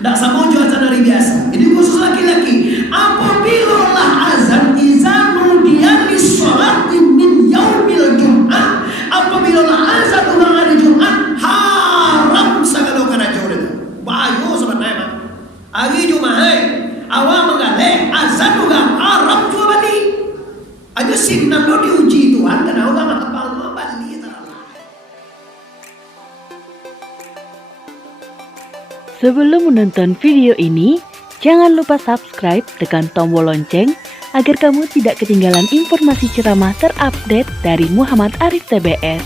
Ndak sama cuaca hari biasa. Ini khusus laki-laki. Apabila lah azan izanu diani sholati min yaumil Jum'ah. Apabila lah azan ulang hari Jumat, haram segala kana jauh. Bayu sebenarnya. Hari Jumat, awal mengalih azan juga haram juga balik. Aja sinam lo diuji Tuhan karena orang apa balik. Sebelum menonton video ini, jangan lupa subscribe, tekan tombol lonceng agar kamu tidak ketinggalan informasi ceramah terupdate dari Muhammad Arif TBS.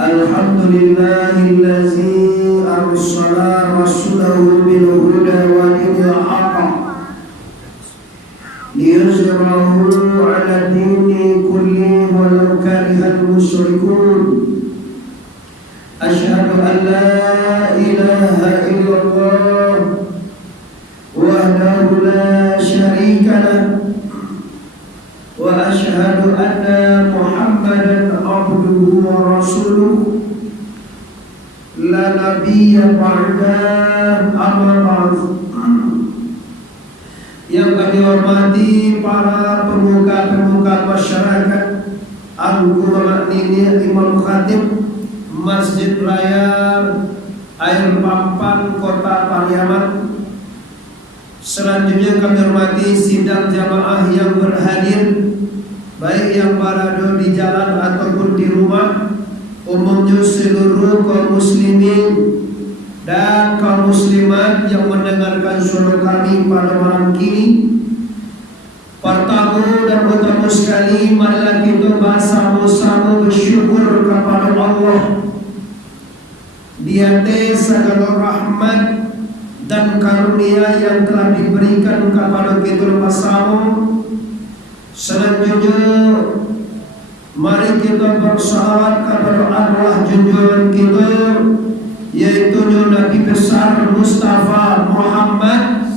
Alhamdulillahillazi arsala rasulahu bil huda wa dinil haqq liyuzhirahu 'ala dini kulli walau karihal musyrikun. Asyhadu an la ilaha illallah wahdahu la syarika lah wa asyhadu anna Muhammadan abduhu wa rasuluh la nabiyya ba'da amma ba'd. Yang kami hormati para pemuka-pemuka masyarakat, Angku Maknini Imam Khatib Masjid Raya Air Papan Kota Pariaman. Selanjutnya kami hormati sidang jamaah yang berhadir, baik yang berada di jalan ataupun di rumah, umumnya seluruh kaum muslimin dan kaum muslimat yang mendengarkan suara kami pada malam kini. Pertama dan utama sekali, marilah kita bersama-sama bersyukur kepada Allah di atas segala rahmat dan karunia yang telah diberikan kepada kita bersama. Selanjutnya, mari kita bersalawat kepada arwah junjungan kita, yaitu Nabi besar Mustafa Muhammad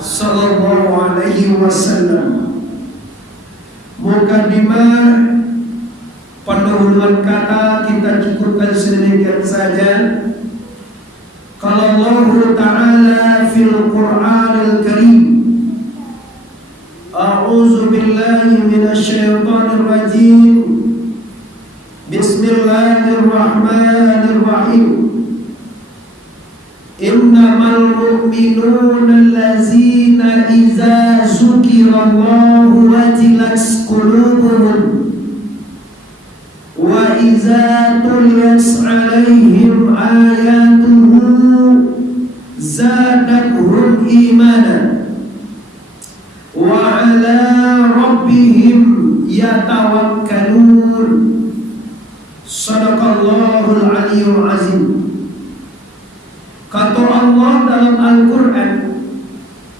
sallallahu alaihi wasallam. Mukadimah pendahuluan kata kita cukupkan sedemikian saja. Kalau Allah Ta'ala fil Qur'anil Karim, a'udzu billahi minasyaitonir rajim. Bismillahirrahmanirrahim. Innamal mu'minuna allazina idza dzukirallahu wajilat qulubuhum wa idza tuliyat 'alaihim ayatuhu zadatuhum imanan wa 'ala rabbihim yatawakkalun. Sadaqallahul aliyyul azim. Kata Allah dalam Al-Quran,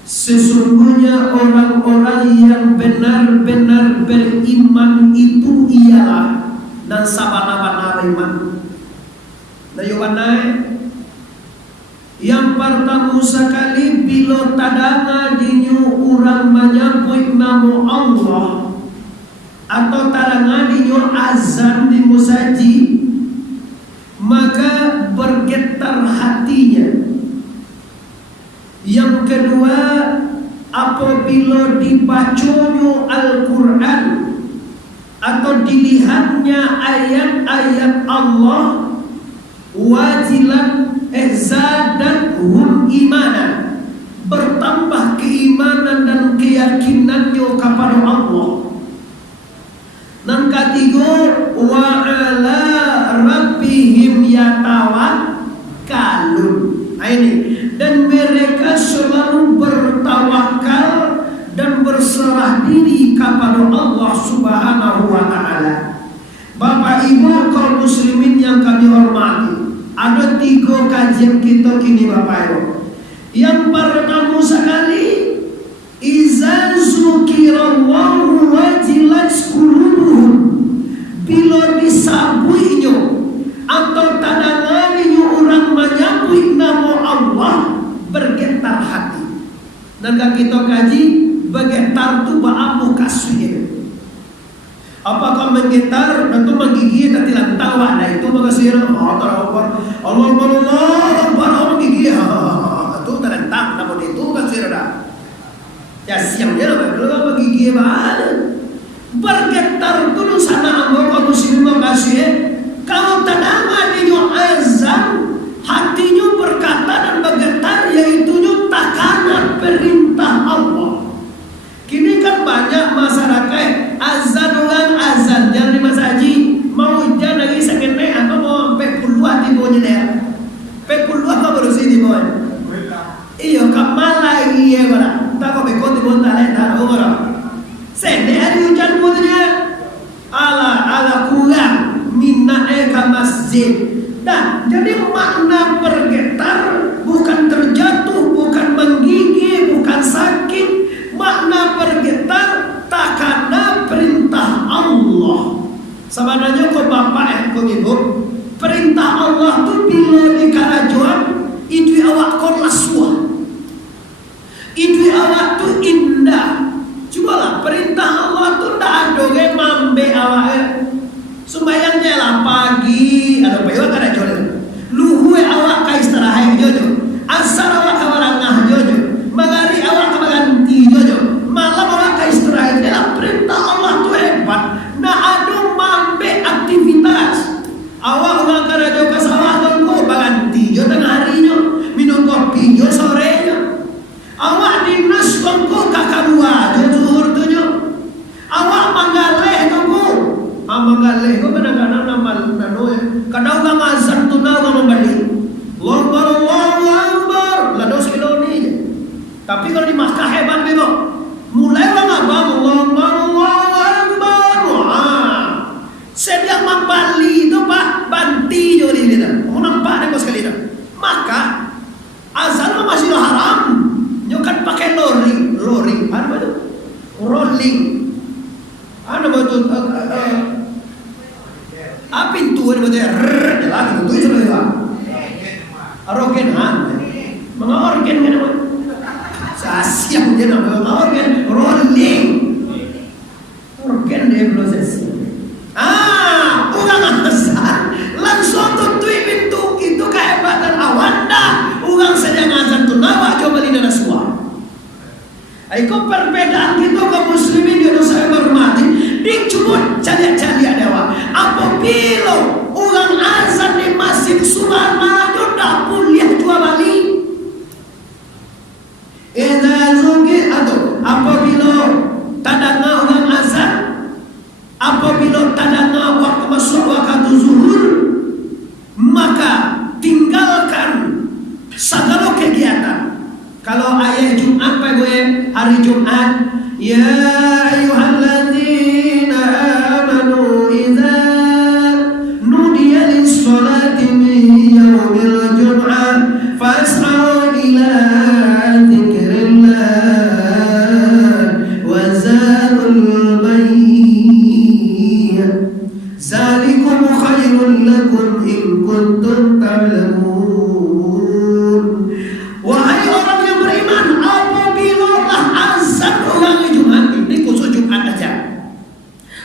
sesungguhnya orang-orang yang benar-benar beriman itu ialah, dan sabana-bana beriman. Yang pertama sekali bila tadanga dinyu orang menyambut nama Allah atau tadanga dinyu azan di musaji, maka bergetar hatinya. Yang kedua, apabila dibacanya Al-Quran atau dilihatnya ayat-ayat Allah, wajilat zadatuhum imanan, bertambah keimanan dan keyakinannya kepada Allah. Dan ketiga, wa ala rabbihim yatawakkalun. Ini, dan mereka selalu bertawakal dan berserah diri kepada Allah Subhanahu wa Ta'ala. Bapak Ibu kaum muslimin yang kami hormati, ada 3 kajian kita kini Bapak Ibu. Yang pertama sekali, iza zukirallahu wajilat qulubuhum, bila disabuinya atau tadangani orang menyambut nama Allah, bergetar hati. Dan kita kaji bergetar tu baamu kasih. Apakah menggetar dan tu menggigit dan tilantang wala itu makasih Allah menggigit itu tilantang namun itu kasih dah. Ya siang dia belum menggigit mana. Bergetar dulu sana kaum muslimin makasih. Kalau tadama dinyo azan hatinya berkata dan bergetar yaitu takanan perintah Allah. Kini kan banyak masyarakat azan orang azan jangan di masjid mau hujan lagi sakit atau mau sampai puluhan di bawahnya dia. Sampai puluhan kau baru sini bawah. Iyo kamala iya bara. Tak kau bekot di bawah tanah tak orang. Sene hari hujan bawahnya ala kurang minat ke masjid. Nah, jadi makna bergetar bukan terjatuh, bukan menggigit, bukan sakit. Makna bergetar takana perintah Allah. Sebenarnya kau bapak kau ibu, perintah Allah tu bila dikarajuan itu awak kau lasua. Itu awak tu indah. Cubalah perintah Allah tu tak ada ke mambe awak. Sembayang jelah pagi ada payah kada jole. Luhue awak ka istirahat jojo. Asar awak ka barangah jojo. Magari awak ka maganti jojo. Malam awak ka istirahat jelah perintah Allah tu hebat. Na adu mambe aktivitas. Awak ulang kada jo ka sawah tongko baganti jo tengah harinya. Minum kopi jo sorenya. Awak dinas tongko ka kadua jo zuhur tu jo. Awak manggaleh tongko. Amangaleh ko kadang-kadang namal nano kadang kang azan tunaw kang membalik Allahu Akbar lados kilo ni. Tapi kalau di Makkah hebat bego mulai orang abang Allahu Akbar sediak membali itu pak banti jo ni dia mau nampak deh sekali dah. Maka azan masih haram nyokan pakai lori apa tu rolling ada betul pintu ada betul jelas itu sebenarnya organ mga organ kan sasiang dia nama organ rolling organ dia proses orang besar langsung tutup pintu itu kehebatan awanda orang sedang azan tunawa coba di dalam suara. Aiko perbedaan kita kaum muslimin di saya hormati dicubut caliak-caliak dewa. Apabila orang azan di masjid Sulaiman dah kuliah dua bali. Zuki atau apabila tadanga orang azan, apabila tadanga waktu masuk waktu zuhur, maka tinggalkan segala kegiatan. Kalau ayat Jumat apa gue hari Jumat ya ayyuhalladzina amanu idza nudiya lis-sholati min yaumil jum'ah fas'au ila dzikrillah wa zarul bay' zalikum khairul lakum in kuntum ta'lamun. Wahai orang yang beriman, apabila azan orang Jumat, ini khusus Jumat aja.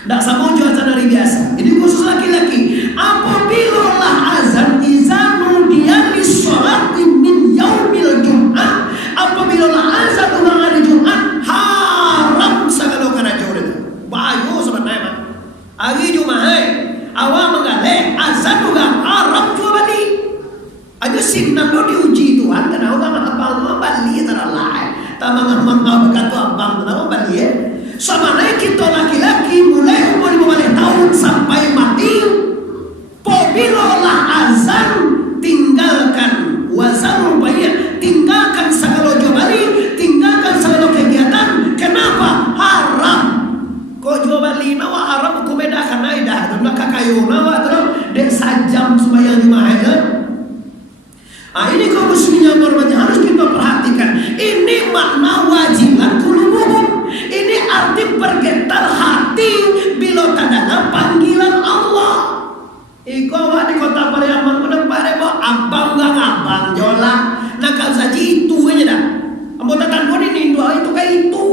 Tidak sama azan hari biasa. Ini khusus laki-laki. Apabila azan izanu dia disolati min yaumil Jumat. Apabila azan orang hari Jumat haram segala kana jauh. Bayu sebenarnya. Hari Jumat, awak mengalih azan juga haram juga balik. Aja sinan lo diuji Tuhan karena orang abang tu balik teralai. Tamang berkat tu abang tu balik. Sama naik kita laki-laki mulai umur 15 tahun sampai mati. Apabila azan tinggalkan wazan bayar, tinggalkan segala jobali, tinggalkan segala kegiatan. Kenapa? Haram. Kau jobali nawa haram ku bedakan aidah. Tunda kakayo nawa terus dek sajam sembahyang Jumat. Ini kaum muslimin yang berhormat harus kita perhatikan. Ini makna wajiban qulubuhum. Ini arti bergetar hati bila tadana panggilan Allah. Iko awak di kota Pariaman udah pare bo abang gang abang jola. Nakal saji itu aja dah. Ambo tatan ini Indo itu kayak itu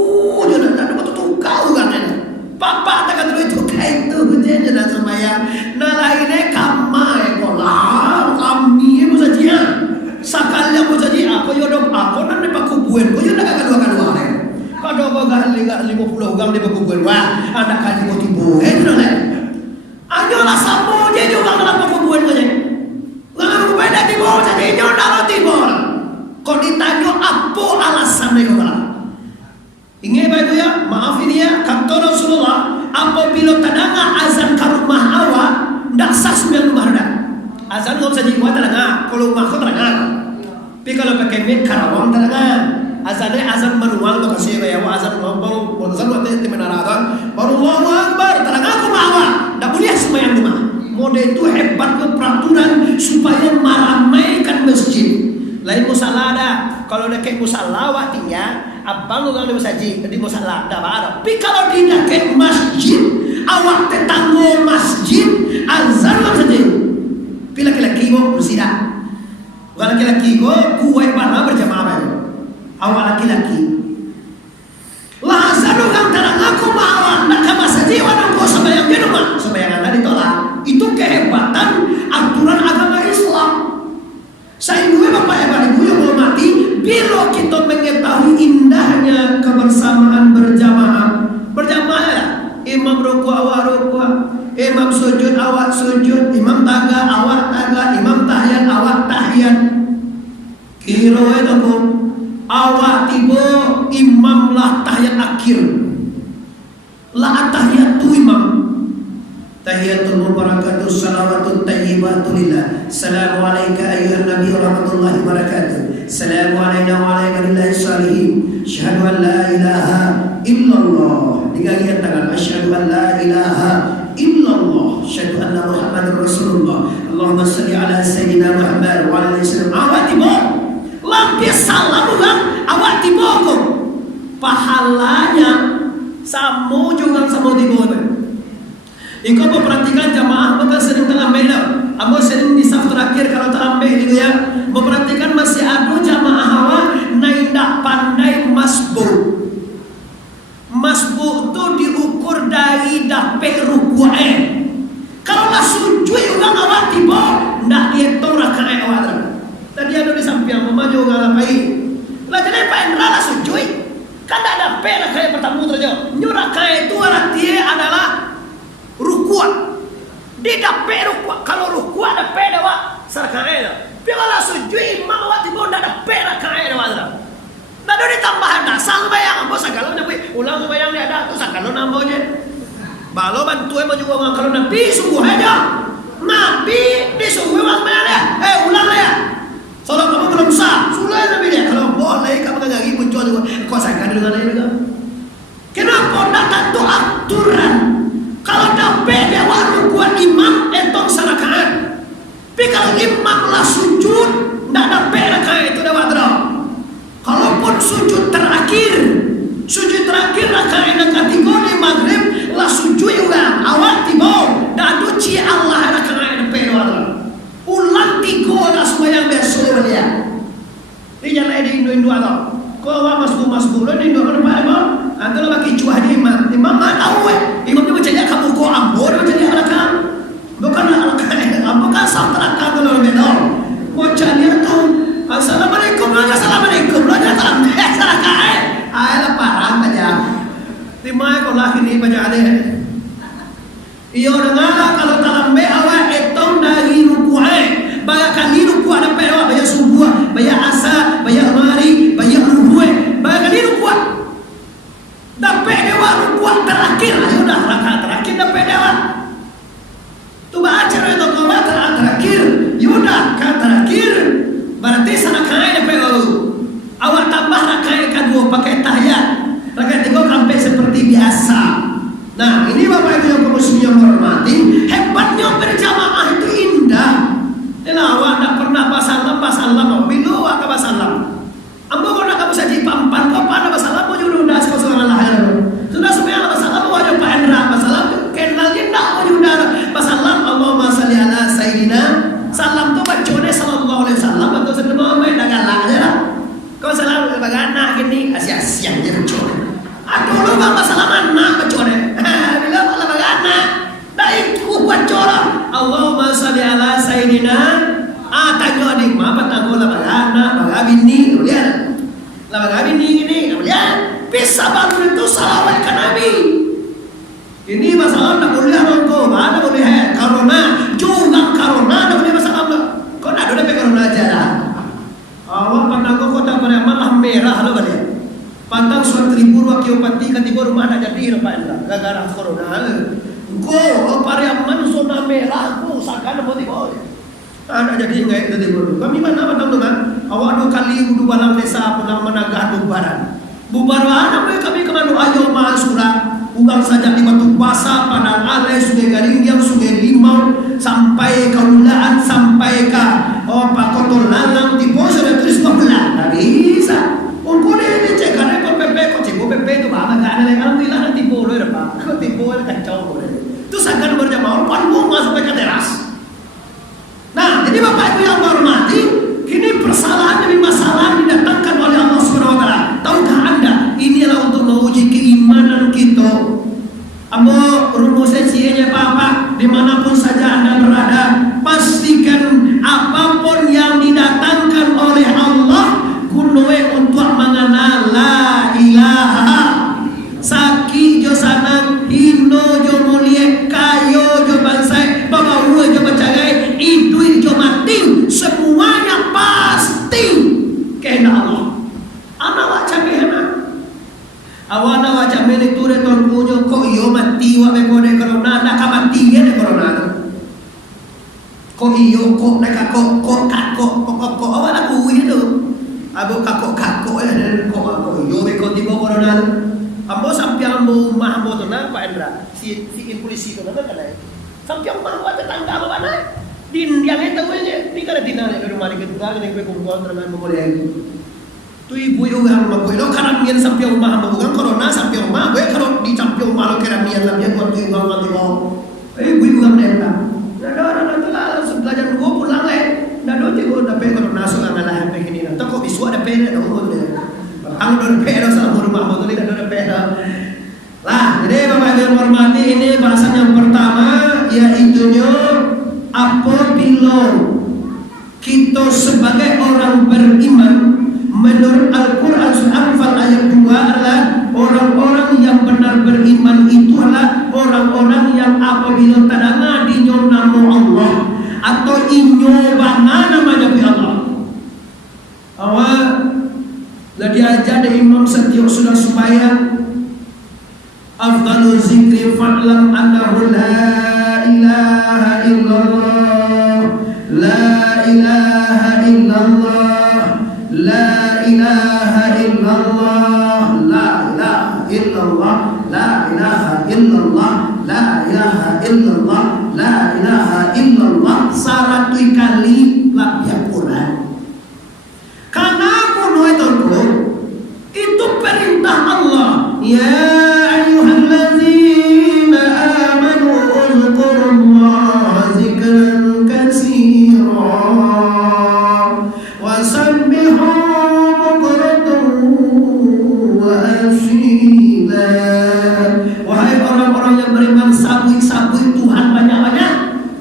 Tapi kalau pakai mic Karawang terangan. Azannya azan manual tuh kasih ya azan baru waktu itu menarakan baru Allahu Akbar terangan aku bawa. Tidak boleh sembahyang rumah. Mode itu hebatnya peraturan supaya meramaikan masjid. Lain musala ada. Kalau dekat musala waktunya abang orang di masjid di musala ada ada. Tapi kalau di dekat masjid awak tetangga masjid azan masjid. Laki-laki kok bersidah. Bukan laki-laki kok kuai bala berjamaah baru. Awak laki-laki. Lah azan orang terang aku bawa nak ke masjid orang kau sembahyang di rumah. Sembahyang anda ditolak. Itu kehebatan aturan agama Islam. Saya dua bapak ibu yang menghormati, bila kita mengetahui indahnya kebersamaan berjamaah, imam rukuk awak rukuk, imam sujud awak sujud, imam tangga awak tangga, imam tahiyat awak tahiyat. Kira itu pun awak tiba imam lah tahiyat akhir, lah tahiyat tu imam. Tahiyatul mubarakatuh salawatut tayyibatun lillah. Assalamu alayka ayyuhan nabiy wa rahmatullahi wa barakatuh. Assalamu alayna wa ala ibadillahi shalihin. Asyhadu an la ilaha illallah. Digalian tangan. Asyhadu an la ilaha illallah. Asyhadu anna Muhammadar Rasulullah. Allahumma salli ala sayyidina Muhammad wa ala alihi wasallam. Awak tiba lampir salam kan awak tiba kok. Pahalanya sama juga sama tiba. Engkau perhatikan jamaah bukan sering terambil dah. Amo sering di saf terakhir kalau terambil gitu ya. Memperhatikan masih ada jamaah awak naidak pandai masbuk. Masbuk tu diukur dari dapet ruku'e. Kalau lah sujud orang awak tiba ndak dihitung rakaat awak tu. Tadi ada di samping maju orang lapai. Lah jadi Pak Indra lah sujud. Kan tak dapet rakaat pertama tu aja. Nyu rakaat itu artinya adalah rukuk. Dia dapat rukuk. Kalau rukuk dapat awak sarakae dah. Tapi kalau sujud imam awak tiba dah dapat rakae dah awak. Dah ada ditambahan dah sang bayang apa segala nabi ulang bayang dia ada tu segala namanya. Balo bantu emang juga orang kalau nabi sungguh aja. Nabi disuruh orang bayang dia. Ulang ya. Soalnya kamu belum sah. Sudah nabi dia. Kalau boleh kamu kan lagi muncul juga. Kau sayangkan dengan dia juga. Kenapa tak tentu aturan? Kalau dapat dia waru kuat imam entong sarakaat. Tapi kalau imam lah sujud, tak dapat rakaat itu dapat terang. Kalaupun sujud terakhir rakaat yang kategori maghrib lah sujud juga. Awak tiba, dah duci Allah rakaat dapat dapat terang. Ulang tiga lah sembahyang besok dia. Ini jangan di Indo atau. Kau awak masbuk lah di Indo apa apa? Antara bagi cuah di imam mana tahu imam dia macam dia kamu kau ambor macam dia alakam bukan alakam bukan satrakan kalau lebih tahu macam dia tahu assalamualaikum lah salam sarakah lah parah aja timai kau laki ni banyak ada iyo dengar kalau talambe awak etong dari ruku'e banyak kali ruku' ada pewa banyak subuh banyak asa banyak mari banyak ruku'e banyak kali ruku' dapat dewa rukuat terakhir ayo dah rakaat terakhir dapat dewa tu baca itu kalau terakhir yudah kan terakhir berarti sana kai dapat awak tambah rakaat kedua pakai tahiyat rakaat tiga sampai seperti biasa. Nah ini bapak ibu yang muslim yang hormati hebatnya berjamaah itu indah. Awak tak pernah basalam bila awak ke basalam ambo kau nak kamu saji pampan kau pada basalam mau jodoh dah sekolah lahir sudah semua basalam wajib Pak Indra basalam kenal dia tak mau jodoh basalam Allahumma salli ala sayyidina salam tu baca ni sallallahu alaihi wasallam atau sedema mai dah galak aja lah kau salam bagaimana gini asyik je baca aduh lu bang basalam anak baca ni bila malah bagaimana dah ikut baca lah Allahumma salli ala sayyidina tanya ni apa tangguh lah bagaimana bini lihat lah bini ini lihat bisa baru itu salawat ke Nabi ini masalah tak boleh rongko mana boleh karena juga karena tak boleh masalah kau nak ada karena aja lah awak pandang kau tak boleh malah merah lo balik pandang suatu ribu wakil pati kategori mana jadi lepas gara-gara corona kau pariaman zona merah aku sakan apa tiba ada jadi enggak itu tiba kami mana pandang dengan awak 2 kali kali udah balang desa pulang menagah bubaran. Bubaran apa kami kemana ayo mahasura. Ugang saja di batu puasa pada alai sungai Garingjang, sungai Limau sampai ke Ulaan, sampai ke Pakotor Lalang, Tipo sudah terus ke Ulaan. Tak bisa. Untuk ini cek karena PP kok cek PP itu apa? Tak ada yang bilang Tipo loh ya pak. Kau Tipo kacau boleh. Terus akan berjamaah panggung masuk ke teras. Nah, jadi bapak ibu yang hormati, ini persalahan demi masalah didatangkan oleh Allah Subhanahu Wa Taala. Tahukah anda? Inilah untuk menguji keimanan kita. Amo rumusnya sianya papa, dimanapun saja anda berada, pastikan apapun yang didatangkan oleh Allah, kunoe untuk mengenal la ilaha. Saki jo sanang, hino jo mulie, kayo jo bansai, babawa jo bacagai, idui jo mati, semuanya pasti kehendak Allah. Anak wajah kehendak. Awana wajah menik tu retor punya kok iyo mati wa be kode corona nak mati ya de corona. Kok iyo kok nak kok awan aku itu. Abo kakok ya dan kok iyo be kode tiba corona. Ambo sampai ambo mah ambo tu nak Pak Endra. Si polisi tu nak kan. Sampai ambo mah tetangga apa mana? Din yang itu aja. Ni kada dinane di rumah ni kita ni gue kumpul dengan memulai. Tu ibu yang rumah gue lo karena mian sampai rumah ambo bukan corona sampai rumah gue kalau di sampai rumah lo karena mian sampai buat tu ibu mati lo. Ibu yang mereka. Nada tu lah belajar gue pulang leh. Nada tu gue dapat corona soal ngalah sampai kini. Tak kok bisu ada pera dah umur dia. Ang don pera sama rumah ambo tu ni ada pera. Lah, jadi bapak ibu yang hormati ini bahasan yang pertama yaitunya apabila kita sebagai orang beriman menurut Al-Quran surah Anfal ayat 2 adalah orang-orang yang benar beriman itu adalah orang-orang yang apabila tadanga dinyo namo Allah atau inyo banga namanya bi Allah. Awal lah diajar dari Imam Setiok sudah supaya afdalul zikri fa'lam annahu la ilaha illallah la ilaha illallah la ilaha illallah la ilaha illallah la ilaha illallah la ilaha illallah la ilaha illallah 100 kali lapia Quran. Karena kuno itu perintah Allah. Ya ayyuhallazina amanu uzkurullaha zikran katsira wasabbihu bukratan wa asila. Wahai orang-orang yang beriman, sabui Tuhan banyak-banyak.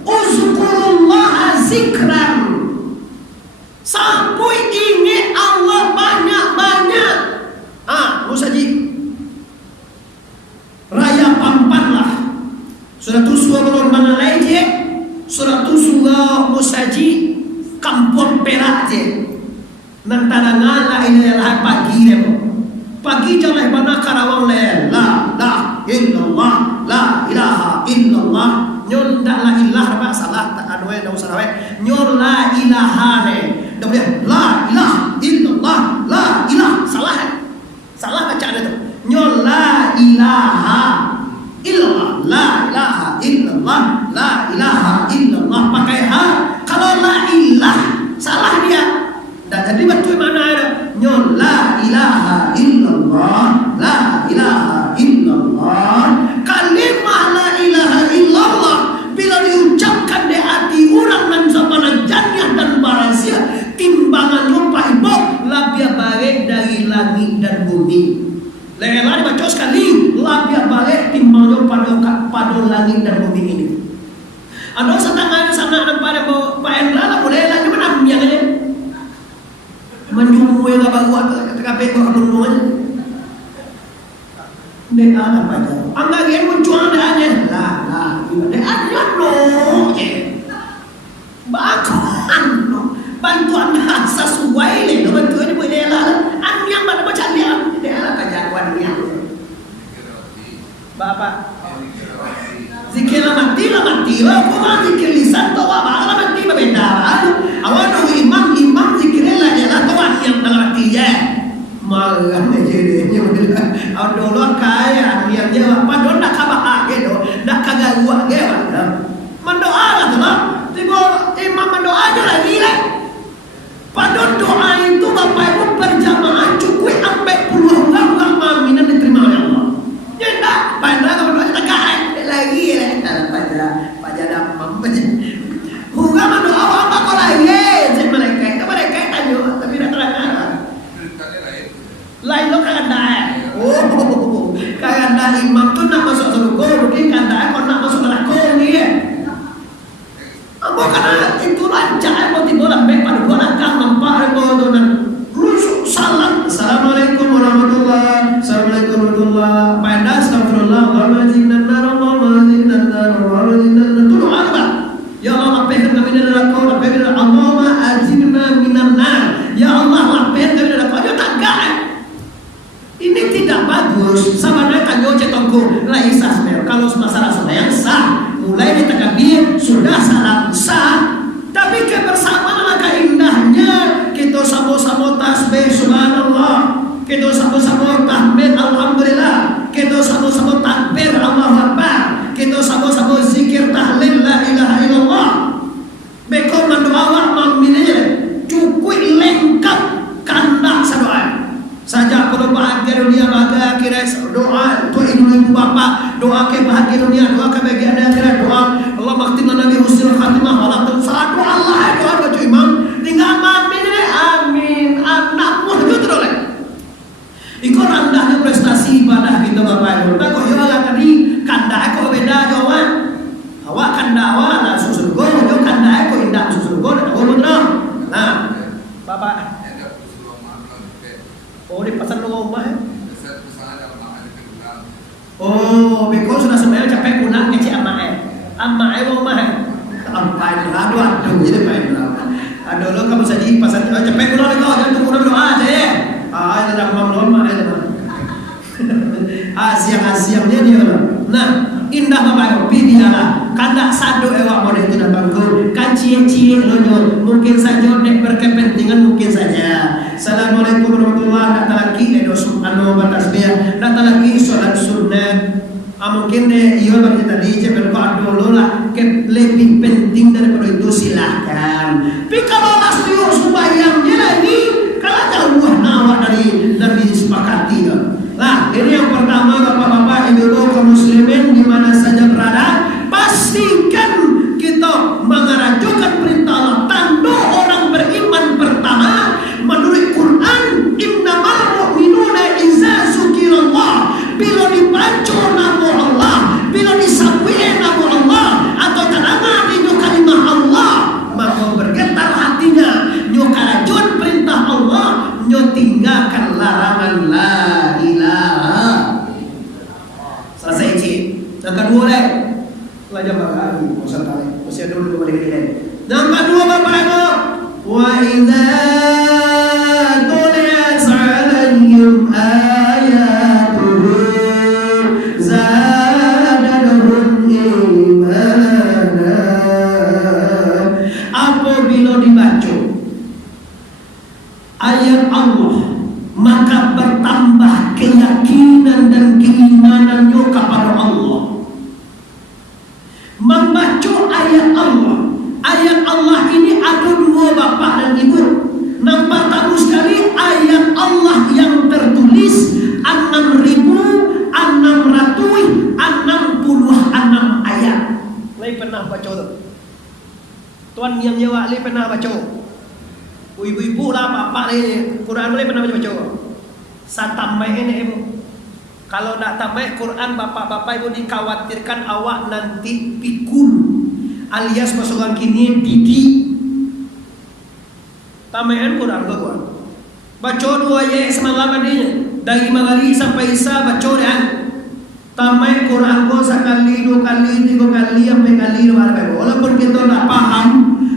Uzkurullaha zikran. Sabui ingat Allah banyak-banyak. Musaji raya pampanlah surat tusua belum mana lain je surat tusua musaji kampung perak je nantara ngala ini lah pagi deh pagi jalan mana Karawang le la illallah la ilaha illallah nyon dak la ilah apa salah tak anwe dak usah nyon la ilaha ne dak la ilaha illallah la ilah salah bacaan itu. Nyo la ilaha illallah, la ilaha illallah, la ilaha illallah pakai ha. Kalau la ilah salah dia. Dan jadi betul mana ada? Nyo la ilaha illallah, la ilaha illallah. Kalimah la ilaha illallah bila diucapkan di hati orang dan zamana jannah dan barasia timbangan lupa ibu labia balik dari langit dan bumi. Lelah dibaca sekali labia balik timbangnya pada langit dan bumi ini. Ada setengah sana dan pada Pak Endra lah boleh lagi mana yang aja menjumui nggak bawa TKP kok kabur aja. Dek ada pada. Angga dia muncul adanya. Lah, dek ada no. Bahkan no. Bantuan bahasa sesuai le bantuan ibu lela an yang mana baca dia lela kajawan dia bapak zikir mati kok zikir lisan to apa mati beda awan imam zikir lela lela tuan yang dalam orang jadi dulu kaya yang dia padahal nak kabah gitu nak kagak gua gitu mendoa lah tuh tiba imam mendoa aja lagi lah padahal doa itu bapak ibu berjamaah cukup sampai puluhan orang maminan diterima oleh Allah ya enggak padahal kalau doa tegak lagi lah pada mampu Huga mendoa apa kau lagi? Si mereka tanya, tapi tidak terang. Lain lo kanda. Oh, kanda imam tu nak masuk surga, mungkin kanda kau nak masuk neraka ni. Apa karena itu lancar, mau tiba lambat pada gua nak nampak kau tu dan rusuk salam. Assalamualaikum warahmatullahi. Assalamualaikum warahmatullahi. Pada astagfirullah, Allahumma tu doa apa? Ya Allah lapihkan kami dari neraka, lapihkan Allahumma ajirna minan nar. Ya Allah lapihkan kami dari neraka. Dia tak gak. Ini tidak bagus. Sama nak tanya cetongku laisa sebenarnya. Kalau masalah sembahyang sah, mulai dari takbir sudah salam sah. Tapi kebersamaan maka indahnya kita sama-sama tasbih subhanallah. Kita sama-sama tahmid alhamdulillah. Kita sama-sama takbir Allahu akbar. Kita sama-sama zikir tahlil la ilaha illallah. Beko mendoa maminnya cukup lengkap kanda sadoa. Saja kalau bahagia dunia bahagia akhirat doa untuk ibu bapa, doa ke bahagia dunia, doa ke bahagia akhirat, doa Allah maktimna nabi husnul khatimah Allah doa Allah doa baca imam tinggal maminnya amin anakmu itu boleh. Iko rendahnya prestasi ibadah kita bapak ibu. Tak kau jual tadi kanda aku beda jawan. Awak kanda awak lah susul go, jauh kanda aku indah susul go. Tak kau betul. Nah, bapak. Oh di pasar rumah. Oh, beko sudah sebenarnya capek pulang kecil ama rumah. Ampai aduh jadi baik. Aduh lo kamu saja pasar capek pulang kau jangan tunggu doa aja ya. Ada dalam normal ada. Siang-siangnya dia. Nah, indah bapak ibu biarlah. Kandak sadu ewak model itu datangku. Kan cie-cie lonyor. Mungkin saja nek berkepentingan mungkin saja. Assalamualaikum warahmatullahi wabarakatuh. Anu batas biar. Datang lagi sholat sunnah. Mungkin deh iya bagi tadi cepet kau dulu lah. Lebih penting daripada itu silahkan. Tapi kalau lasio sembahyangnya lagi. Kalau jauh nawak dari disepakati lah ini yang pertama bapak-bapak ibu-ibu kaum muslimin di mana saja berada pastikan kita mengajukan perintah Allah tanda orang beriman pertama menurut Quran innamal mu'minuna idza dzukirallah bila dibaca nama Allah bila disabui nama Allah atau terangkan di kalimah Allah maka bergetar hatinya nyokarajun perintah Allah nyo tinggalkan larangan la ilaha. Selesai cik. Yang kedua deh. Belajar bagai bosan tadi. Masih dulu kembali ke diri. Yang kedua bapak ibu. Wa idza tuliyat alaihim ayatuhu zadatuhum imana. Apabila dibaca ayat Allah maka bertambah keyakinan dan keimanannya kepada Allah. Membaca ayat Allah ini ada dua bapak dan ibu. Nampak tahu sekali ayat Allah yang tertulis 6.666 ayat. Lai pernah baca tu. Tuan yang jawab lai pernah baca. Ibu-ibu lah bapak ni Quran boleh pernah baca satamai ini ibu. Kalau nak tamai Quran bapak-bapak ibu dikhawatirkan awak nanti pikul alias pasukan kini didi. Tamaian Quran kawan. Baca 2 ayat semalam adanya dari maghrib sampai isya baca dia. Tamai Quran ko sekali 2 kali 3 kali sampai kali 2 kali. Walaupun kita tak paham,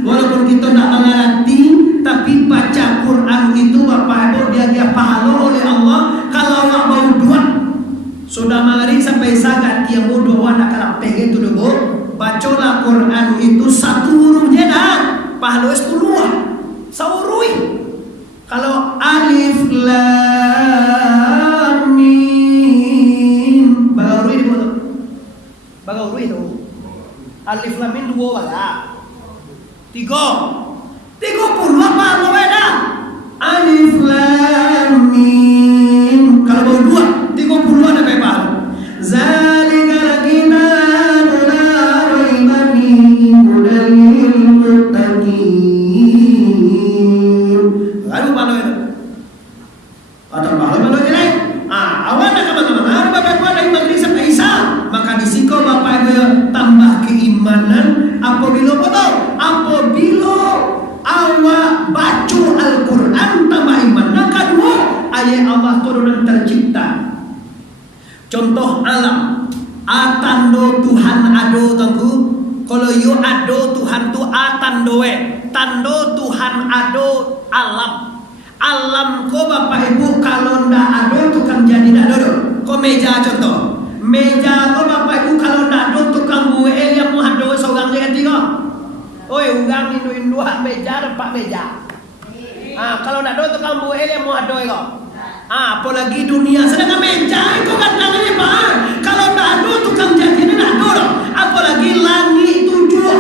walaupun kita tak mengerti, tapi baca Quran itu bapak ibu dia pahala oleh Allah. Kalau Allah mau buat sudah maghrib sampai isya dia mau doa nak kalau pengen tu dulu bacalah Quran itu 1 huruf je dah pahala 10 sahurui. Kalau alif lam lah. 30 apa beda? Alif lam mim. Kalau mau 2, 30 ada apa? Zalikal kitabu la raiba fihi hudal lil muttaqin. Lalu mana itu? Atau mana jelek? Awan nak teman-teman, bapak dari Majelis Isa, maka disiko bapak ibu tambah keimanan apabila betul, apabila awak baca Al-Quran tambah iman. Yang kedua, ayat Allah turunan tercipta. Contoh alam, atando Tuhan ado tangku. Kalau you ado Tuhan tu atandoe, tando Tuhan ado alam. Alam ko bapak ibu kalau ndak ado tukang jadi ndak ado. Ko meja contoh, meja ko bapak ibu kalau ndak ado tukang buat yang mau ado seorang dia tiga. Oi ugang indu meja dan pak meja. Kalau ndak ado tukang buat yang mau ado ko. Apalagi dunia sedangkan meja itu kan namanya pak. Kalau ndak ado tukang jadi ndak ado. Apalagi langit tujuh,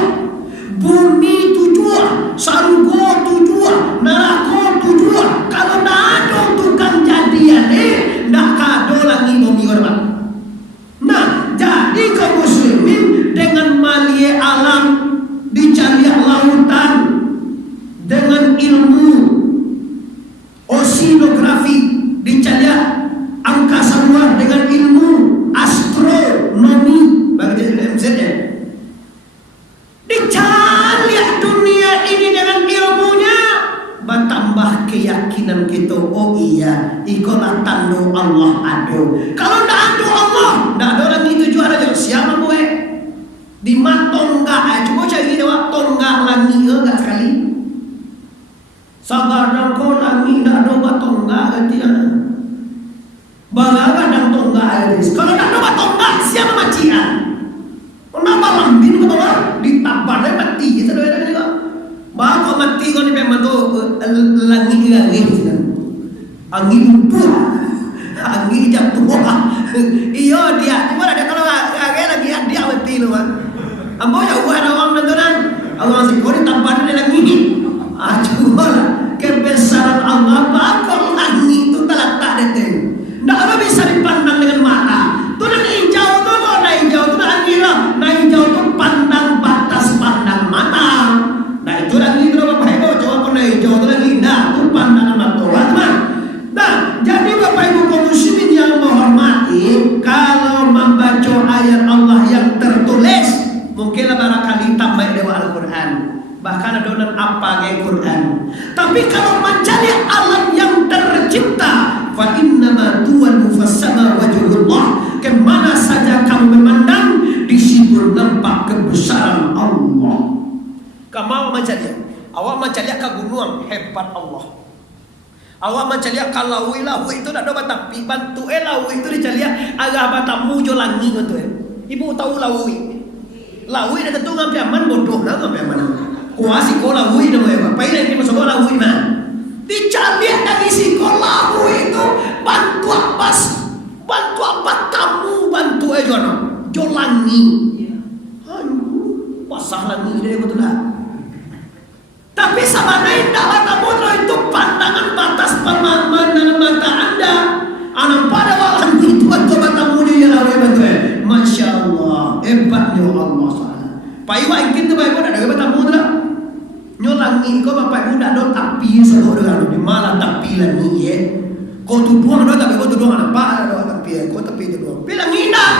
bumi tujuh, sargo tujuh, neraka tujuh. Kalau ndak ada tukang jadian ndak kado lagi bumi korban. Nah, jadi kaum muslimin dengan malie alam dicari lautan dengan ilmu oceanografi dicari angkasa luar dengan ilmu astronomi bagi MZ dicari dunia ini dengan ilmunya bertambah keyakinan kita. Oh iya, ikolah tanda Allah ado. Kalau ndak ado Allah, ndak ada lagi tujuan aja. Siapa gue di matongga? Coba cari dewa tonggak lagi enggak sekali. Sabar kau lagi ndak ada batongga ganti. Balaga dan tonggak aja. Kalau ndak ada batongga, siapa macian? Kenapa lambin ke bawah ditabarnya mati itu doa juga. Bahkan mati kau ni memang tu langit angin buah, angin jatuh. Iyo dia, cuma ada kalau agak lagi dia mati lu kan. Ambo ya gua ada orang nanturan, orang si kau ditabarnya langit. Cuma kebesaran Allah bakal langit itu telah tak ada. Ndak ada bisa dipandang dengan mata. Tu nak hijau tu, nak hijau tu nak angin. Nah hijau tu pandang batas pandang mata. Nah itu lagi itu bapak ibu coba pun nah hijau itu lagi. Nah itu pandangan mata lah. Nah jadi bapak ibu kaum muslimin yang menghormati, kalau membaca ayat Allah yang tertulis, mungkinlah barangkali tambah dewa Al-Quran. Bahkan ada dan apa kayak Quran. Tapi kalau mencari alam yang tercipta, fa innama tuwallu fasama wajhullah. Kemana saja kamu memandang, di situ nampak kebesaran Allah. Kamu mencari, awak mencari ke gunung, hebat Allah. Awak mencari ke lawi itu tak ada tapi bantu lawi itu dicari agak batamu jo langi gitu. Ibu tahu lawi? Lawi ada tentu ngambil aman bodoh lah ngambil aman. Kuasi kola hui dong ya, apa ini kita masuk kola hui mah? Dicari dari si kola hui itu bantu apa kamu bantu aja no, jolangi, pasah langi dia betul lah. Tapi sama lain dalam kamu itu pandangan batas pandangan mata anda, anak pada walang itu atau matamu dia lalu betul. Masya Allah, hebatnya Allah sana. Paiwa ingin tu baik pun ada matamu tu lah. Nyolangi kau bapak ibu dah do tapi sebab dengan di malah tapi lagi ye. Kau tu dua do tapi kau tu dua apa do tapi kau tapi tu dua. Bilang indah.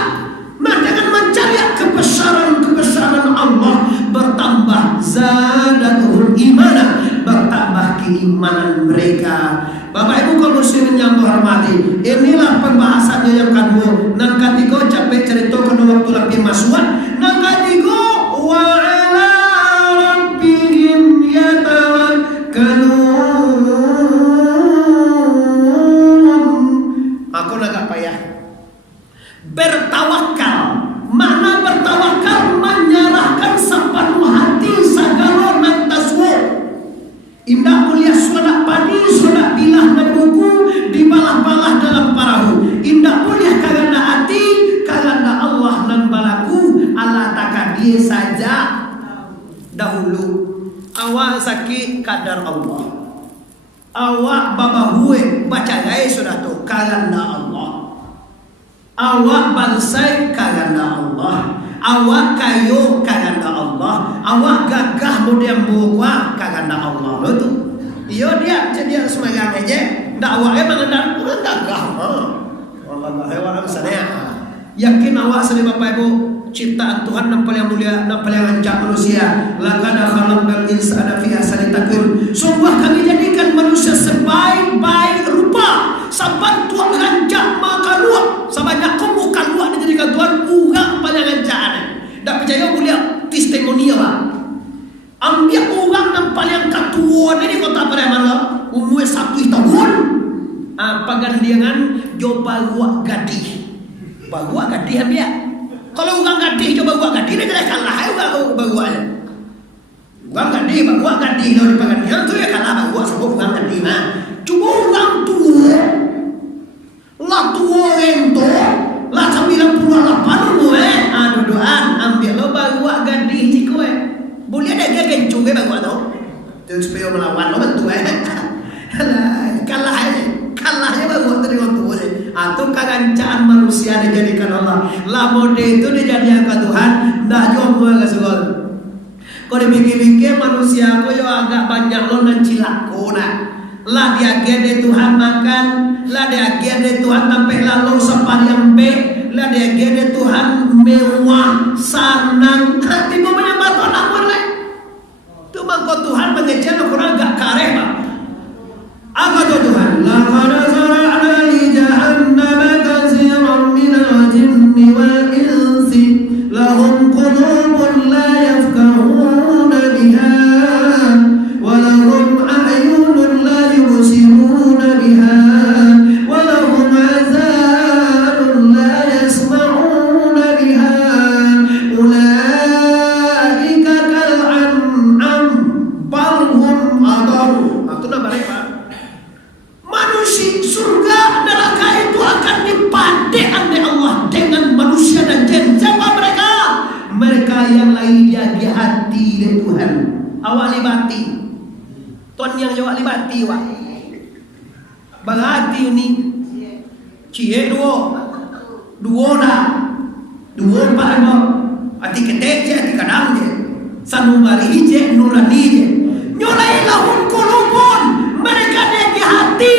Nah jangan mencari kebesaran Allah bertambah zadatul imanah, bertambah keimanan mereka. Bapak ibu kaum muslimin yang menghormati, inilah pembahasannya yang kedua. Nang katigo capek cerita kena waktu lebih masuan. Nang katigo wa aku agak payah. Bertawakal, mana bertawakal? Menyerahkan sepenuh hati segala mentaswo. Indah mulia sodak padi, sodak bilah dan buku dibalah-balah dalam perahu. Indah mulia karena hati, karena Allah dan balaku. Allah takkan dia saja sakit kadar Allah. Awak babahue baca gaya sudah tu karena Allah. Awak bansai karena Allah. Awak kayu karena Allah. Awak gagah mudian buah karena Allah. Lo tu. Dia jadi semayang aja. Dakwahnya mengenal orang gagah. Orang gagah orang misalnya. Yakin awak sendiri Bapak Ibu ciptaan Tuhan yang paling mulia, yang paling ancam manusia. Laqad khalaqnal insana fi ahsani taqwim. Sungguh kami jadikan manusia sebaik-baik rupa. Sampai Tuhan rancak maka luak. Sebanyak kamu kaluak dijadikan Tuhan orang paling ancam. Tak percaya mulia testimoni awak. Ambil orang yang paling katuan di kota Pareman umur 1 tahun. Pagandiangan coba luak gadih. Bagua gadih ambil. Kalau orang gadih coba bagua gadih dia jelas kalah bagua. Orang gadih bagua gadih kalau dipagandian tu ya kalah bagua sebab orang gadih mah. Cuma orang tua. Lah tua ento. Lah 98 umur doaan ambil lo bagua gadih cikgu boleh ada dia kencung bagua tu. Tu supaya melawan lo betul kalahnya bagua tadi waktu boleh. Atau kagancaan manusia dijadikan Allah. Lah mode itu dijadikan Tuhan. Dah jomblo ke segol. Kau dipikir-pikir manusia kau yo agak banyak lo nancilako nak. Lah dia gede Tuhan makan. Lah dia gede Tuhan sampai lalu sepaliampe. Lah dia gede Tuhan mewah sanang. Hati mau menyembah Tuhan apa leh? Tu mangko Tuhan mengejar orang agak kareh pak. Apa tu Tuhan? Laqad zara'na li jahannama katsiran minal jinni wal insi lahum qulubun la yafqahuna biha wa lahum a'yunun la yubsiruna biha wa lahum azanun la yasma'una biha ulaika kal an'am bal hum adall. Itu nama mereka. Manusia surga neraka itu akan dipadekan oleh Allah dengan manusia dan jin. Siapa mereka? Mereka yang lain jaga hati dari Tuhan. Awak libati. Tuan yang jawab libati awak. Berhati ini. Cie dua dah. Dua empat lima. Hati ketek je, hati kadang je. Sanubari je, nurani je. Nyolai lahun kulubun. Mereka dia hati,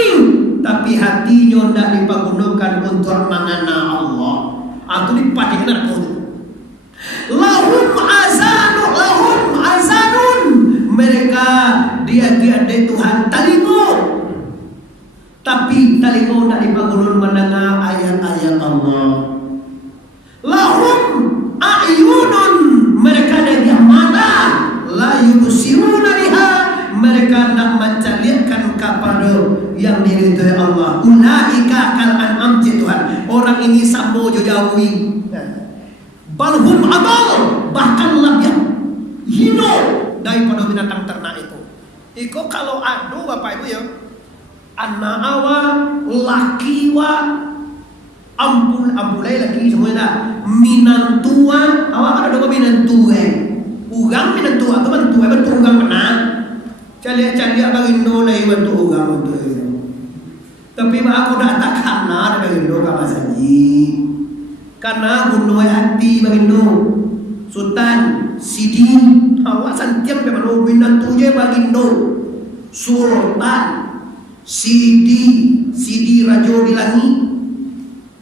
tapi hatinya tidak dipergunakan untuk mengana Allah. Atau dipakai aku. Lahum azanun. Mereka dia Tuhan talingo, tapi talingo tidak dipergunakan mendengar ayat-ayat Allah. Lahum a'yunun. Mereka dia mata, la yubsiruna biha. Mereka nak mencalikan kepada yang diridhoi Allah. Ulaika kal an'am Tuhan. Orang ini sama jauhi. Balhum adal, bahkan lebih hino daripada binatang ternak itu. Iko kalau adu Bapak Ibu ya, anak awak, laki wa, ambulai lagi semuanya. Minantua, awak ada dua minantua. Ugang minantua tu bantua betul ugang benar. Caliak bagindo na iwan tu ugang tu. Tapi aku dah tak kana bagindo kama saji. Karena gunoi hati bagindo. Sultan Sidin awak santiam pemanu binan tu je bagindo. Sultan Sidi Rajo di langit.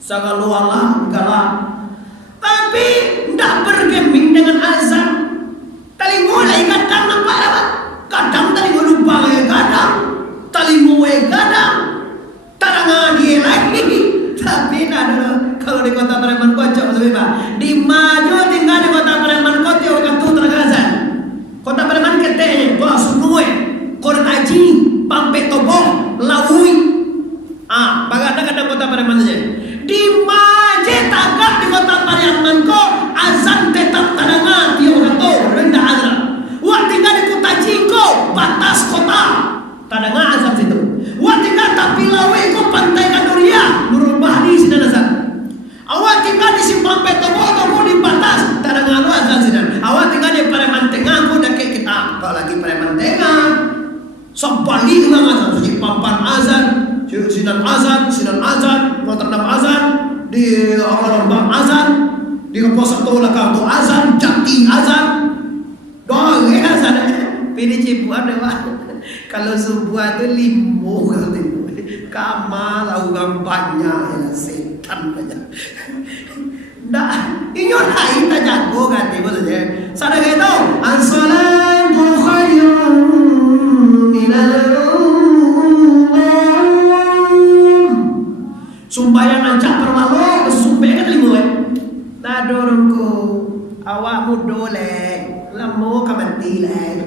Sagalo Allah galak. Tapi ndak bergeming dengan azan. Tali mulai kadang nampak apa? Kadang tali lupa kadang tali muwe kadang tarangan dia lagi. Tapi ada kalau di kota Pareman kocok sebab di maju tinggal di kota Pareman kocok kan tu tergazan. Kota Pareman ketenya kau sunui kota haji pampe toboh laui. Bagaimana kadang kota Pareman saja di maju tagak di kota Pareman kau azan tetap tarangan dia kata rendah azan. Wah tinggal di kota Cingko, batas kota. Tadanga azam situ. Wah tinggal tapi lawe ko pantai Kandoria, Nurul Bahri sinan azam. Awak tinggal di Simpang Petobo di batas. Tadanga azam sinan. Awak tinggal di Pareman Tengah ko dak kita. Apalagi Pareman Tengah. sinan azan, Rotterdam azan, di Lembang azan, di Kepos Tola Kanto azan, Jati azan, doang azan. Pilih cipuan deh Pak. Kalau subuh itu limo katanya. Kamal orang banyak ya setan banyak. Ndak, ingat hai tak jago katanya maksudnya. Sadar gitu, as-salatu khairun minal sumbayang ancak permalu, sumbayang kan limo nah dorongku awakmu dolek lamo kamati lek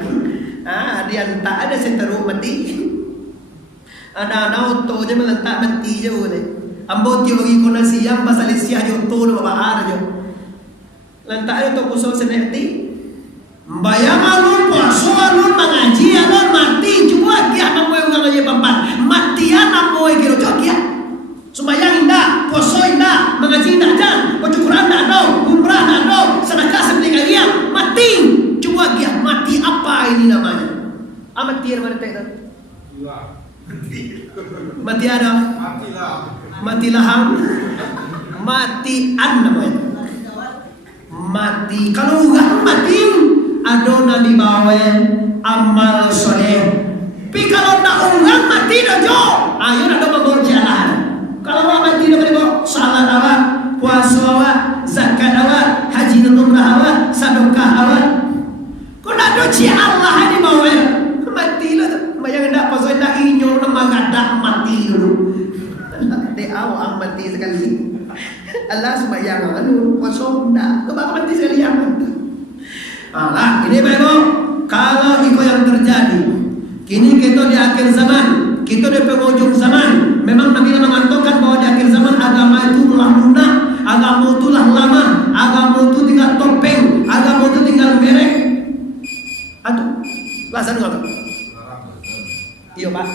dia tak ada seteru mati ada auto je melentak mati je boleh ambo teori kona siang pasal siah jo to no bahar jo lentak itu kusuk seneti bayang alun puasa alun mengaji alun mati cuma dia namoy orang aja pampan matian namoy kiro jokia sembahyang indah, puasa indah, mengaji indah jang, baca Quran dah ada, umrah dah ada, sedekah seperti kalian, mati. Coba dia mati apa ini namanya? Mati mana tak tahu? Mati ada? Mati laham, matian namanya. Mati. Kalau orang mati, adona di bawah amal soleh. Tapi kalau nak orang mati dah jauh, ayo nak doa berjalan. Kalau awak mati dah boleh salat awak, puasa awak, zakat awak, haji dan umrah awak, sedekah awak. Kau nak doa Allah ni mau mati lah. Bayang dah pasal dah inyo nama gadah mati dulu. Dek awak mati sekali. Allah sembahyang anu puasa dah, kau mati sekali yang mati. Alah, ini baik kalau itu yang terjadi. Kini kita di akhir zaman, kita di penghujung zaman. Memang Nabi mengatakan bahwa di akhir zaman agama itu telah lunak, agama itu telah lama, agama itu tinggal topeng, agama itu tinggal merek. Aduh, lasan enggak? Iya Pak.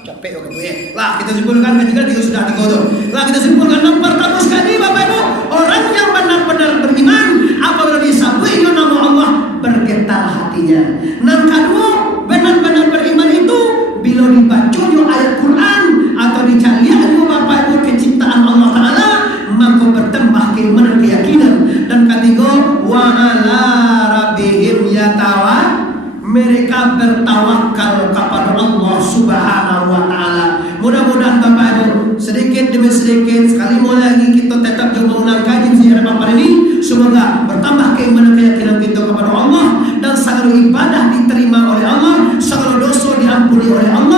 Capek oke ya. Lah kita simpulkan ketika tiga sudah digodok. Lah kita simpulkan yang pertama sekali Bapak Ibu, orang yang benar-benar beriman apabila disebut nama Allah bergetar hatinya. Yang kedua, benar-benar beriman itu bila dibaca ayat Quran atau dicarian Bapak Ibu kenciptaan Allah Taala maka bertambah keimanan keyakinan. Dan ketiga, wa ala rabbihim yatawa, mereka bertawakal kepada Allah Subhanahu wa taala. Mudah-mudahan Bapak Ibu sedikit demi sedikit sekali lagi kita tetap coba ulang kaji ziarah Bapak ini, semoga bertambah keimanan keyakinan kita kepada Allah dan segala ibadah diterima oleh Allah, segala dosa diampuni oleh Allah.